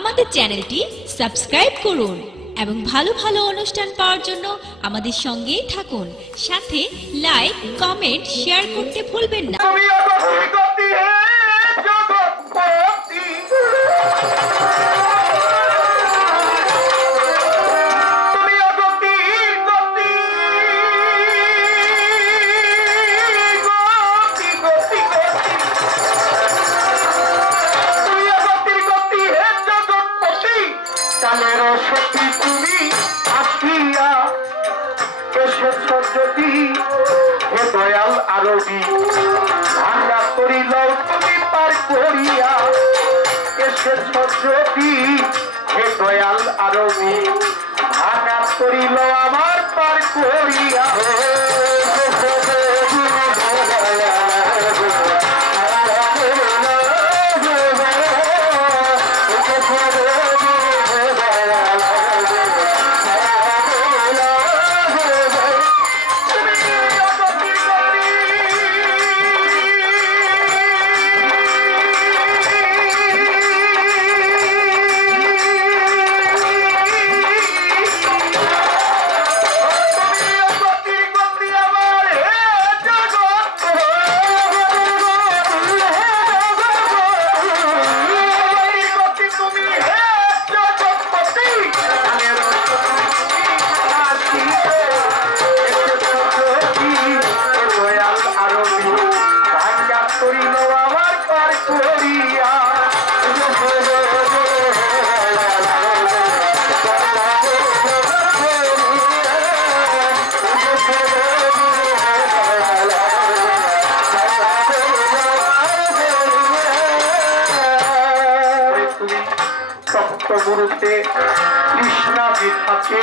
আমাদের চ্যানেলটি সাবস্ক্রাইব করুন এবং ভালো ভালো অনুষ্ঠান পাওয়ার জন্য আমাদের সঙ্গেই থাকুন। সাথে লাইক, কমেন্ট, শেয়ার করতে ভুলবেন না। আসিয়া এসেছ যদি হে দয়াল আরবি, ভাঙা করিল পার করিয়া, এসেছ যদি হে দয়াল আরবি, ভাঙা করিল আমার পার করিয়া। সপ্তগুরুতে কৃষ্ণা বিথাকে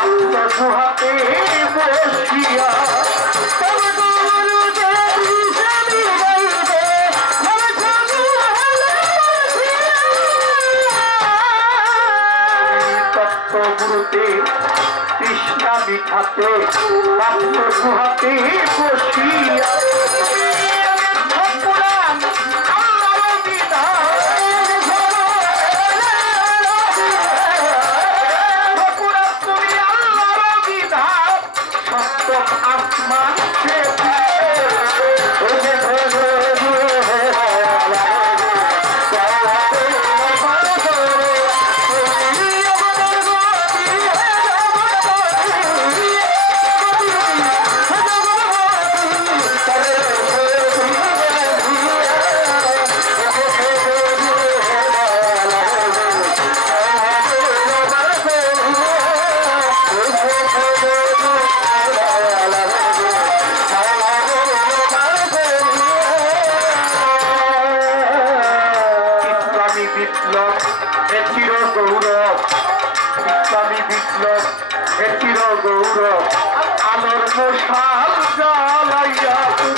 আত্মগুহাতে কৃষ্ণা বিঠাতে আত্মগুহাতে বসিয়া ইসলামী বিপ্লব এ চির গৌরব আলোর মশাল জ্বালাইয়া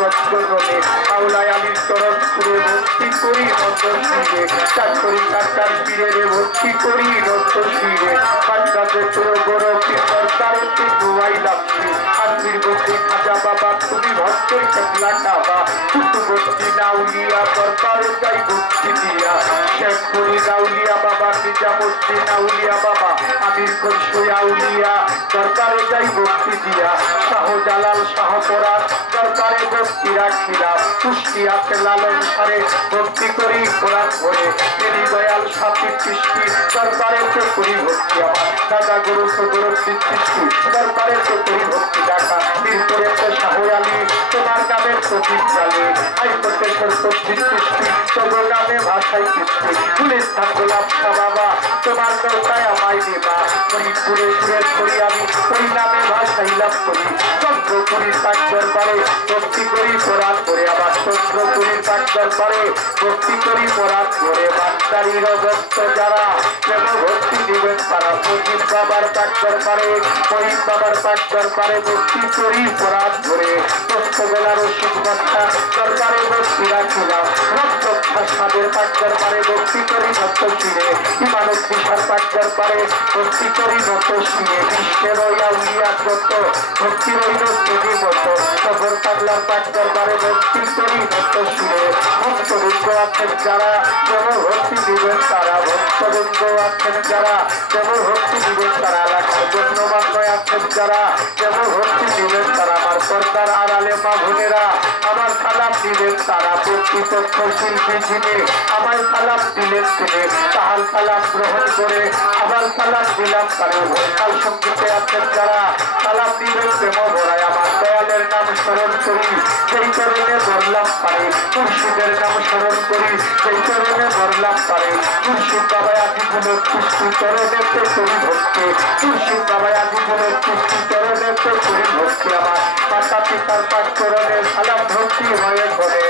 গচ্ছরণে মাওলায় আলীর চরণ যাই ভক্তি দিয়া। শেখ করি নাউলিয়া বাবা নিজামুদ্দি নাউলিয়া বাবা। আমির কলসই আউলিয়া সরকারে যাই ভক্তি দিয়া। শাহজালাল শাহপরাত দরকারে ভক্তি রাখিলাম পুষ্টি আছে লালন সারে ভক্তি করি ধরে তিনি দয়াল সাথী সৃষ্টি। দরকারে তো করি ভক্তি আমার দাদা গুরু সদর সৃষ্টি দরকারে তো করি ভক্তি ডাকা বীরপুরে তো তোমার নামের প্রতীক চালে হাইকোর্টে সরস্বতী সৃষ্টি তোর নামে ভাষাই কৃষ্টি পুলিশ থাকলাম বাবা, তোমার নৌকায় আমায় দেবা ফরিদপুরে সুরেশ করি আমি, ওই নামে ভাষাইলাম করি। চন্দ্রপুরীর পাক দরবারে ভক্তি করি কোরআন করে আবার চন্দ্রপুরীর পাক দরবারে ভক্তি করি কোরআন করে বান্দারির অগস্ত যারা কেন ভক্তি দিবেন তারা। সজীব বাবার পাক দরবারে মহিম বাবার আছেন যারা, যেন ভক্তি দিবেন তারা। ভক্তবৃন্দ আছেন যারা যেন ভক্তি দিবেন তারা জন্য মাত্র আছেন যারা যেন ভক্তি দিবেন তারা, আমার সরকার আড়ালে মা বোনেরা, আমার সালাম দিলেন তারা প্রকৃতজ্ঞ শিল্পী যিনি আমায় সালাম দিলেন তিনি, তাহার সালাম গ্রহণ করে আবার সালাম দিলাম তারে ভোকাল সঙ্গীতে আছেন যারা, সালাম দিবেন প্রেম ভরায় আমার নাম স্মরণ করি, সেই কারণে বললাম পারে। মুর্শিদের নাম স্মরণ করি, সেই কারণে বললাম পারে। মুর্শিদ বাবা আদি বলে পুষ্টি করে দেখতে করি ভক্তি। মুর্শিদ বাবা আদি বলে পুষ্টি করে দেখতে করি ভক্তি আমার। মাতা পিতার পাঠ চরণে সালাম ভক্তি হয়ে ঘরে।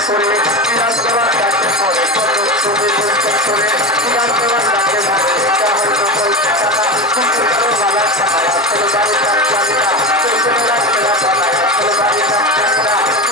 করে সিরাজ দেওয়ার ডাকে পড়ে কদমতলি বৈঠক করে সিরাজ দেওয়ার ডাকে পড়ে এটা হয়তো বলছে টাকা কিন্তু কারও বালা টাকা আসলে বাড়ি বানায় আসলে বাড়ি কাজ